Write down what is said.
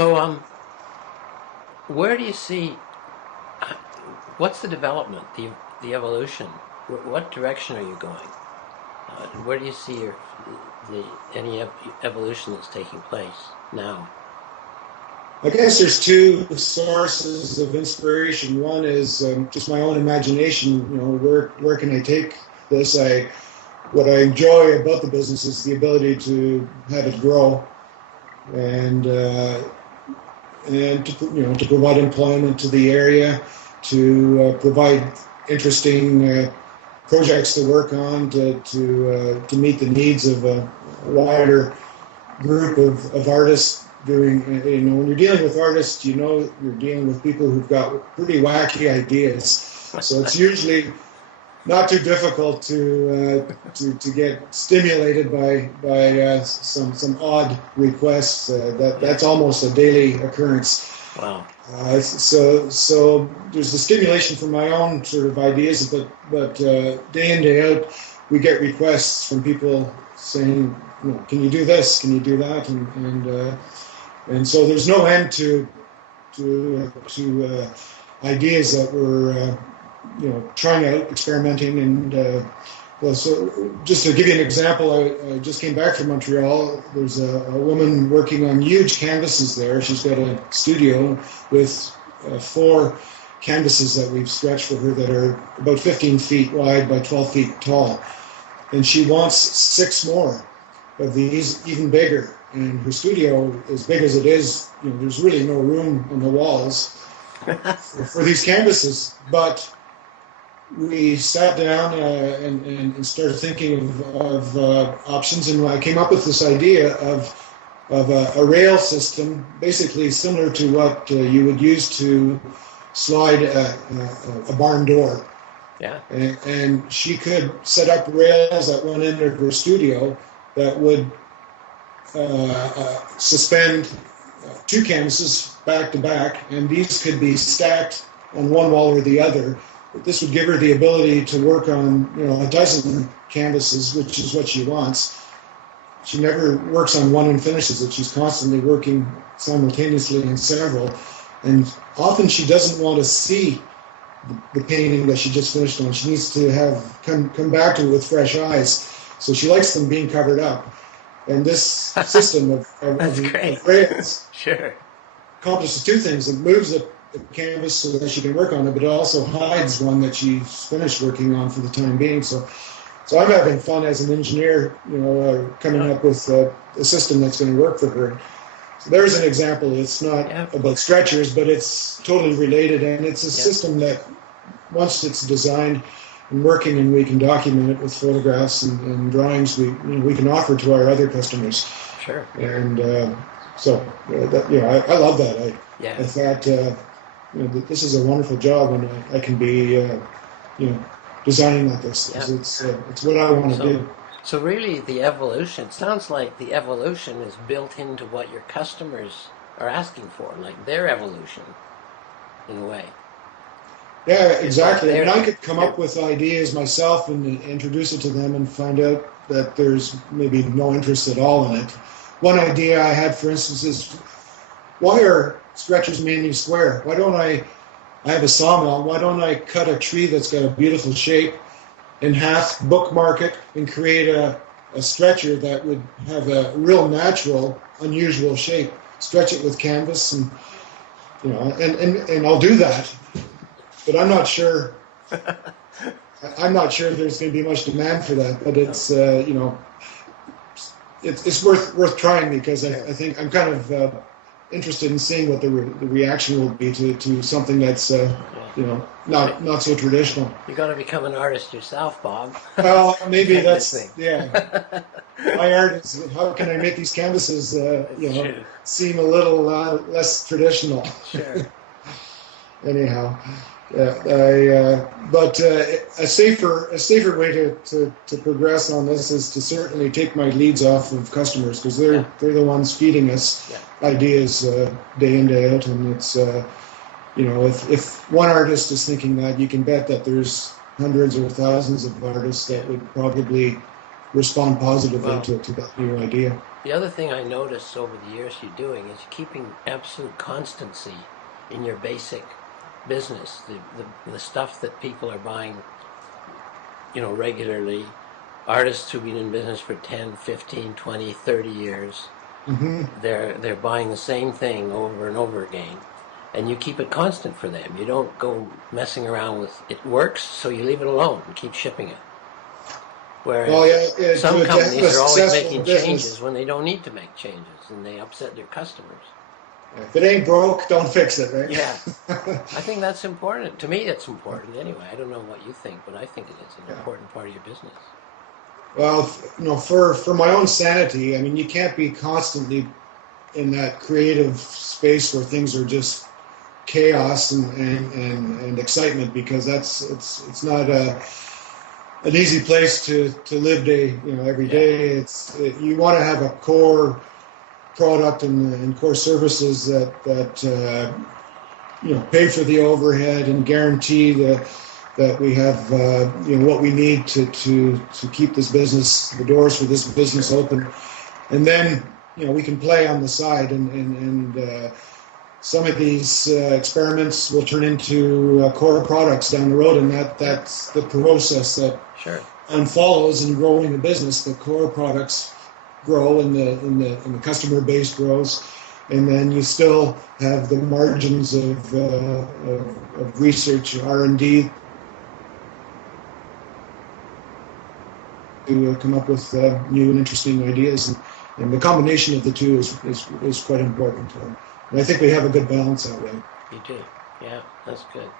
So, where do you see, what's the development, the evolution? What direction are you going? Where do you see any evolution that's taking place now? I guess there's two sources of inspiration. One is just my own imagination. Where can I take this? What I enjoy about the business is the ability to have it grow, and to provide employment to the area, to provide interesting projects to work on, to meet the needs of a wider group of artists. When you're dealing with artists, you're dealing with people who've got pretty wacky ideas. So it's usually not too difficult to get stimulated by some odd requests. That's almost a daily occurrence. Wow. So there's the stimulation from my own sort of ideas, but day in, day out, we get requests from people saying, can you do this? Can you do that? And so there's no end to ideas that we're trying out, experimenting, and so just to give you an example, I just came back from Montreal. There's a woman working on huge canvases there. She's got a studio with 4 canvases that we've stretched for her that are about 15 feet wide by 12 feet tall, and she wants 6 more of these, even bigger. And her studio, as big as it is, there's really no room on the walls for these canvases. But we sat down and started thinking of options, and I came up with this idea of a rail system, basically similar to what you would use to slide a barn door. Yeah. And she could set up rails that went into her studio that would suspend 2 canvases back to back, and these could be stacked on one wall or the other. This would give her the ability to work on a dozen canvases, which is what she wants. She never works on one and finishes it. She's constantly working simultaneously on several, and often she doesn't want to see the painting that she just finished on. She needs to come back to it with fresh eyes. So she likes them being covered up. And this system of rails sure. accomplishes 2 things. It moves the canvas so that she can work on it, but it also hides one that she's finished working on for the time being. So I'm having fun as an engineer, coming up with a system that's going to work for her. So there's an example. It's not about stretchers, but it's totally related, and it's a system that once it's designed and working, and we can document it with photographs and drawings, we can offer to our other customers. Sure. And I love that. I thought this is a wonderful job, and I can be designing like this. Yeah. It's what I want to do. So really, the evolution. It sounds like the evolution is built into what your customers are asking for, like their evolution, in a way. Yeah, exactly. And I could come up with ideas myself and introduce it to them and find out that there's maybe no interest at all in it. One idea I had, for instance, is why are stretchers mainly square? Why don't I have a sawmill, why don't I cut a tree that's got a beautiful shape in half, bookmark it, and create a stretcher that would have a real natural, unusual shape. Stretch it with canvas, and and I'll do that. But I'm not sure. I'm not sure there's going to be much demand for that. But it's it's worth trying, because I think I'm kind of interested in seeing what the reaction will be to something that's not so traditional. You're going to become an artist yourself, Bob. Well, maybe that's my art is, how can I make these canvases seem a little less traditional. Sure. Anyhow. But a safer way to progress on this is to certainly take my leads off of customers, because they're the ones feeding us ideas day in, day out, and it's if one artist is thinking that, you can bet that there's hundreds or thousands of artists that would probably respond positively to that new idea. The other thing I noticed over the years you're doing is keeping absolute constancy in your basic business, the stuff that people are buying, regularly, artists who've been in business for 10, 15, 20, 30 years, Hmm. they're buying the same thing over and over again. And you keep it constant for them. You don't go messing around with it. Works, so you leave it alone and keep shipping it. Well, Whereas yeah, some to have a companies are always successful making changes business, when they don't need to make changes and they upset their customers. if it ain't broke, don't fix it, Yeah, right? I think that's important. To me, it's important anyway. I don't know what you think, but I think it is an Yeah. important part of your business. Well, for my own sanity, I mean, you can't be constantly in that creative space where things are just chaos and excitement, because it's not an easy place to live every Yeah, day. You want to have a core product and core services that pay for the overhead and guarantee that we have what we need to keep the doors for this business sure. open, and then we can play on the side, and some of these experiments will turn into core products down the road, and Yeah, that's the process that sure. unfollows in growing a business. The core products grow, and the customer base grows, and then you still have the margins of research, R&D, to come up with new and interesting ideas, and the combination of the two is quite important. And I think we have a good balance that way. You do. Yeah, that's good.